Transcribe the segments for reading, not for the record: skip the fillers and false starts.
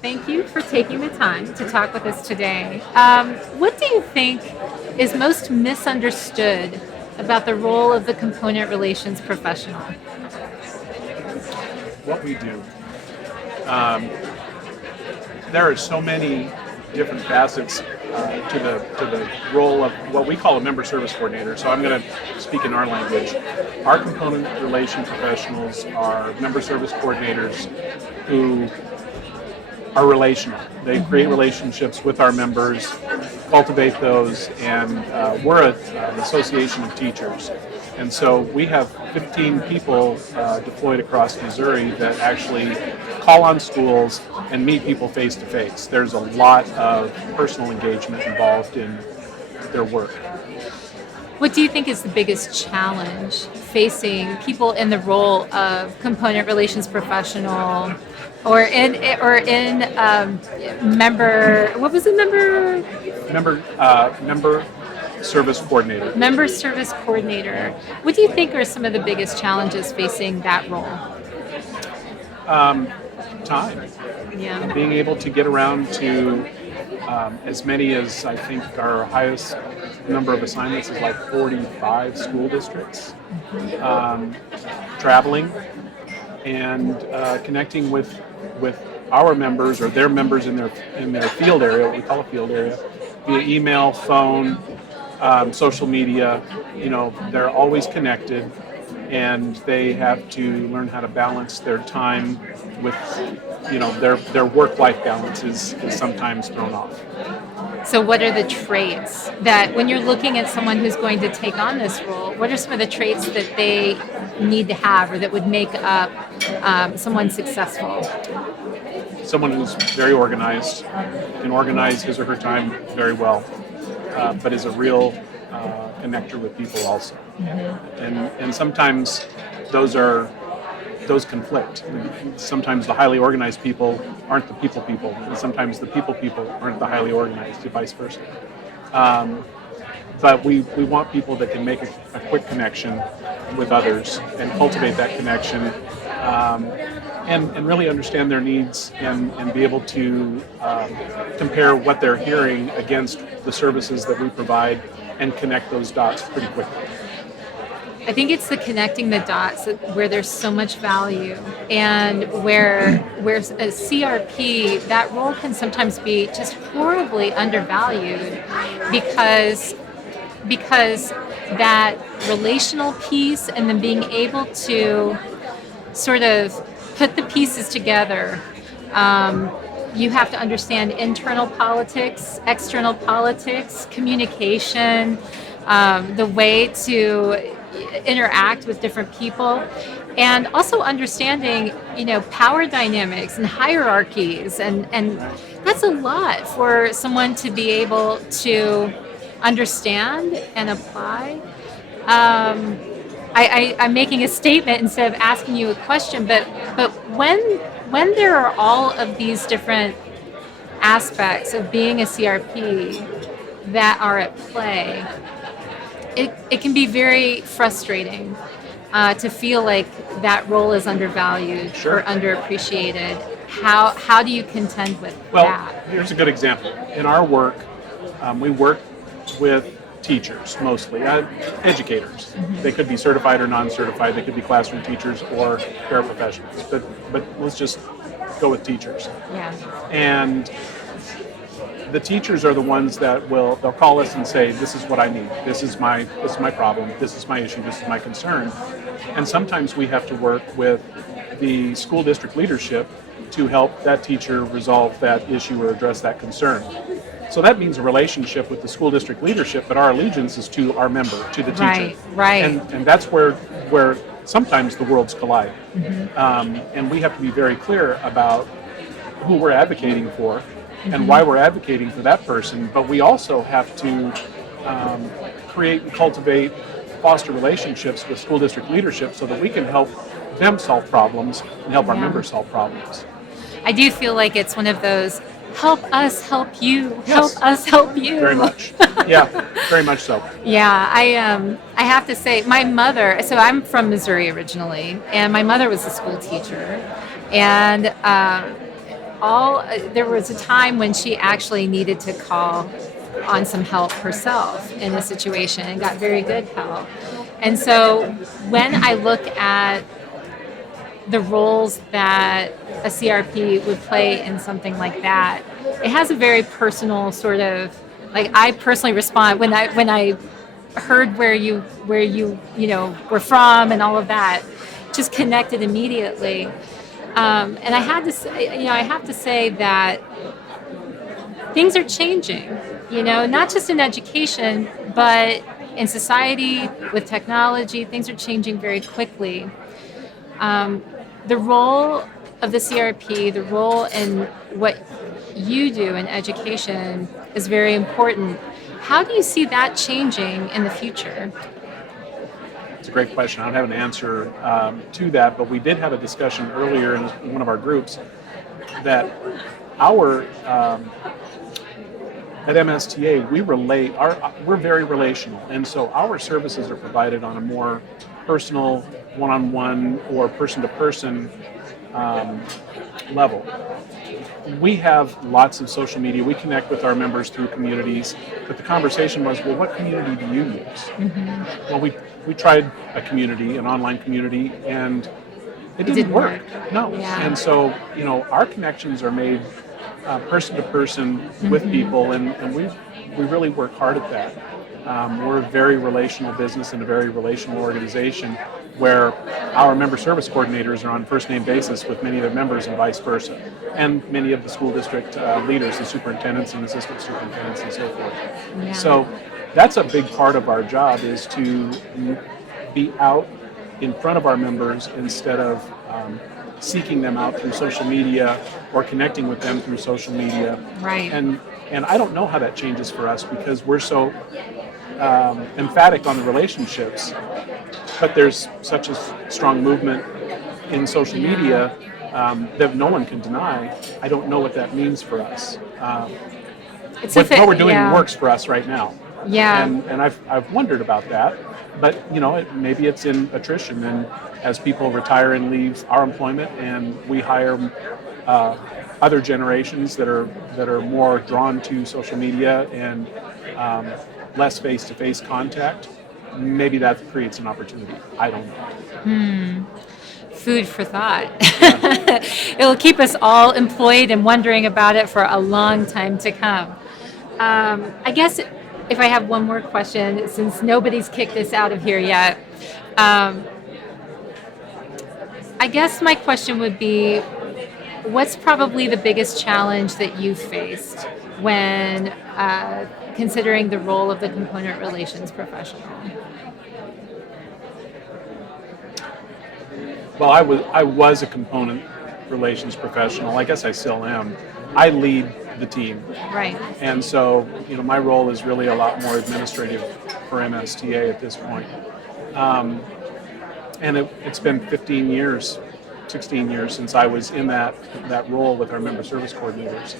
Thank you for taking the time to talk with us today. What do you think is most misunderstood about the role of the component relations professional? What we do. Um, there are so many different facets to the role of what we call a member service coordinator. So I'm going to speak in our language. Our component relation professionals are member service coordinators who are relational. They create relationships with our members, cultivate those, and an association of teachers. And so we have 15 people deployed across Missouri that actually call on schools and meet people face to face. There's a lot of personal engagement involved in their work. What do you think is the biggest challenge facing people in the role of component relations professional or in member? What was it? Member service coordinator. Member service coordinator. What do you think are some of the biggest challenges facing that role? Time. Yeah. Being able to get around to as many as I think our highest number of assignments is like 45 school districts, traveling and connecting with our members or their members in their field area, what we call a field area, via email, phone, social media. They're always connected, and they have to learn how to balance their time with, their work-life balance is sometimes thrown off. So, what are the traits that, when you're looking at someone who's going to take on this role, what are some of the traits that they need to have or that would make up someone successful? Someone who's very organized, can organize his or her time very well, but is a real connector with people also. And sometimes those conflict. Sometimes the highly organized people aren't the people, and sometimes the people aren't the highly organized, and vice versa. But we want people that can make a quick connection with others and cultivate that connection, and really understand their needs and be able to compare what they're hearing against the services that we provide and connect those dots pretty quickly. I think it's the connecting the dots where there's so much value, and where a CRP, that role can sometimes be just horribly undervalued because that relational piece and then being able to sort of put the pieces together. You have to understand internal politics, external politics, communication, the way to interact with different people, and also understanding, power dynamics and hierarchies, and that's a lot for someone to be able to understand and apply. I'm making a statement instead of asking you a question, but when there are all of these different aspects of being a CRP that are at play, it can be very frustrating to feel like that role is undervalued Sure. or underappreciated. How do you contend with Well, that? here's a good example. In our work, we work with teachers mostly, educators. They could be certified or non-certified. They could be classroom teachers or paraprofessionals. But let's just go with teachers. Yeah. And the teachers are the ones that they'll call us and say, this is what I need. This is my problem. This is my issue. This is my concern. And sometimes we have to work with the school district leadership to help that teacher resolve that issue or address that concern. So that means a relationship with the school district leadership, but our allegiance is to our member, to the teacher. Right. And that's where sometimes the worlds collide. And we have to be very clear about who we're advocating for and why we're advocating for that person. But we also have to create and cultivate, foster relationships with school district leadership so that we can help them solve problems and help our members solve problems. I do feel like it's one of those help us help you, Yes. help us help you. Very much. Yeah, very much so. Yeah, I have to say, my mother, so I'm from Missouri originally, and my mother was a school teacher, and there was a time when she actually needed to call on some help herself in a situation and got very good help. And so when I look at the roles that a CRP would play in something like that, it has a very personal sort of, like, I personally respond when I heard where you were from and all of that, just connected immediately. And I had to say, I have to say that things are changing, not just in education, but in society, with technology, things are changing very quickly. The role of the CRP, the role in what you do in education is very important. How do you see that changing in the future? It's a great question. I don't have an answer to that, but we did have a discussion earlier in one of our groups that at MSTA, we're very relational, and so our services are provided on a more personal, one-on-one or person-to-person level. We have lots of social media. We connect with our members through communities, but the conversation was, well, what community do you use? Mm-hmm. Well, we tried a community, an online community, and it didn't work. No. Yeah. And so, our connections are made person to person with people, and we really work hard at that. We're a very relational business and a very relational organization where our member service coordinators are on first name basis with many of their members and vice versa, and many of the school district leaders, the superintendents and assistant superintendents and so forth. Yeah. So that's a big part of our job, is to be out in front of our members instead of seeking them out through social media or connecting with them through social media. Right. And I don't know how that changes for us, because we're so emphatic on the relationships, but there's such a strong movement in social media that no one can deny. I don't know what that means for us. What we're doing works for us right now. Yeah. And I've wondered about that, but maybe it's in attrition, and as people retire and leave our employment, and we hire other generations that are more drawn to social media and less face-to-face contact, maybe that creates an opportunity. I don't know. Food for thought. Yeah. It'll keep us all employed and wondering about it for a long time to come. I guess if I have one more question, since nobody's kicked us out of here yet, I guess my question would be, what's probably the biggest challenge that you've faced when considering the role of the component relations professional? Well, I was a component relations professional. I guess I still am. I lead the team. Right. And so, my role is really a lot more administrative for MSTA at this point. And it's been 16 years since I was in that role with our member service coordinators.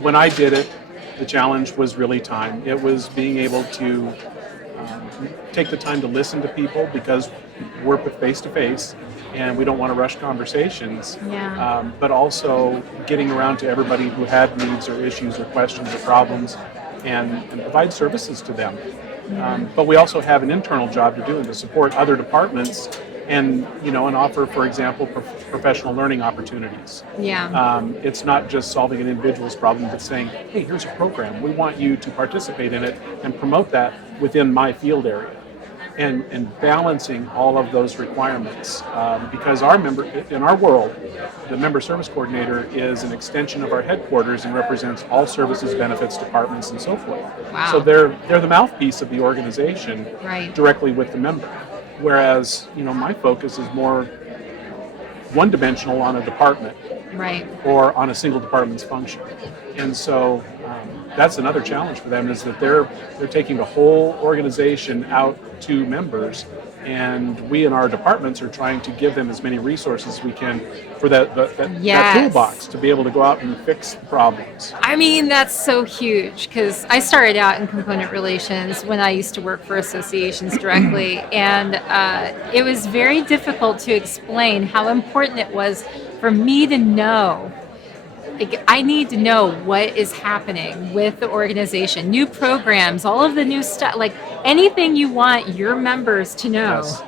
When I did it, the challenge was really time. It was being able to take the time to listen to people, because we're face to face and we don't want to rush conversations. Yeah. But also getting around to everybody who had needs or issues or questions or problems, and provide services to them. But we also have an internal job to do, and to support other departments and offer, for example, professional learning opportunities. Yeah. It's not just solving an individual's problem, but saying, hey, here's a program. We want you to participate in it and promote that within my field area. And balancing all of those requirements, because in our world, the member service coordinator is an extension of our headquarters and represents all services, benefits, departments, and so forth. Wow. So they're the mouthpiece of the organization, right, directly with the member. Whereas my focus is more one-dimensional on a department, right, or on a single department's function. And so that's another challenge for them, is that they're taking the whole organization out to members, and we in our departments are trying to give them as many resources as we can for that toolbox to be able to go out and fix the problems. I mean, that's so huge, because I started out in component relations when I used to work for associations directly, and it was very difficult to explain how important it was for me to know like, I need to know what is happening with the organization, new programs, all of the new stuff, like anything you want your members to know. Yes.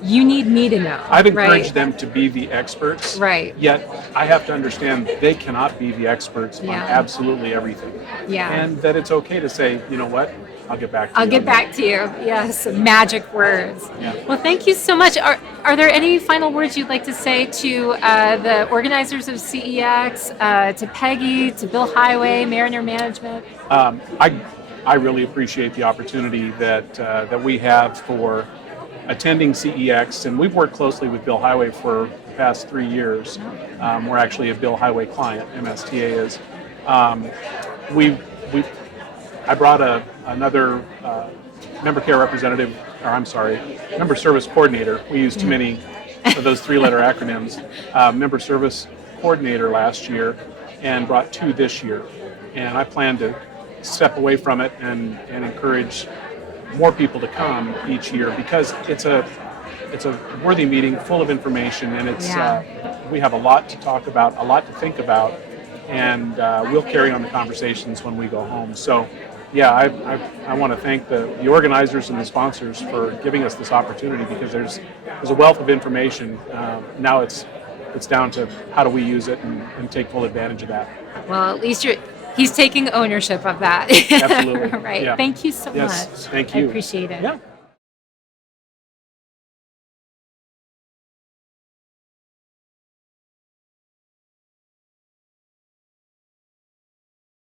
You need me to know. I've encouraged right? them to be the experts. Right. Yet I have to understand they cannot be the experts on Yeah. absolutely everything. Yeah. And that it's okay to say, you know what, I'll get back to you. I'll get on that." back to you. Yes, magic words. Yeah. Well, thank you so much. Are there any final words you'd like to say to the organizers of CEX, to Peggy, to Bill Highway, Mariner Management? I really appreciate the opportunity that we have for attending CEX, and we've worked closely with Bill Highway for the past 3 years. We're actually a Bill Highway client, MSTA is. I brought another member care representative, or I'm sorry, member service coordinator. We use too many of those 3-letter acronyms. Member service coordinator last year, and brought 2 this year. And I plan to step away from it and encourage more people to come each year, because it's a worthy meeting full of information, and we have a lot to talk about, a lot to think about, and we'll carry on the conversations when we go home. So yeah, I want to thank the organizers and the sponsors for giving us this opportunity, because there's a wealth of information. Now it's down to how do we use it and take full advantage of that. Well, at least he's taking ownership of that. Absolutely. Right. Yeah. Thank you so Yes, much. thank you. I appreciate it. Yeah.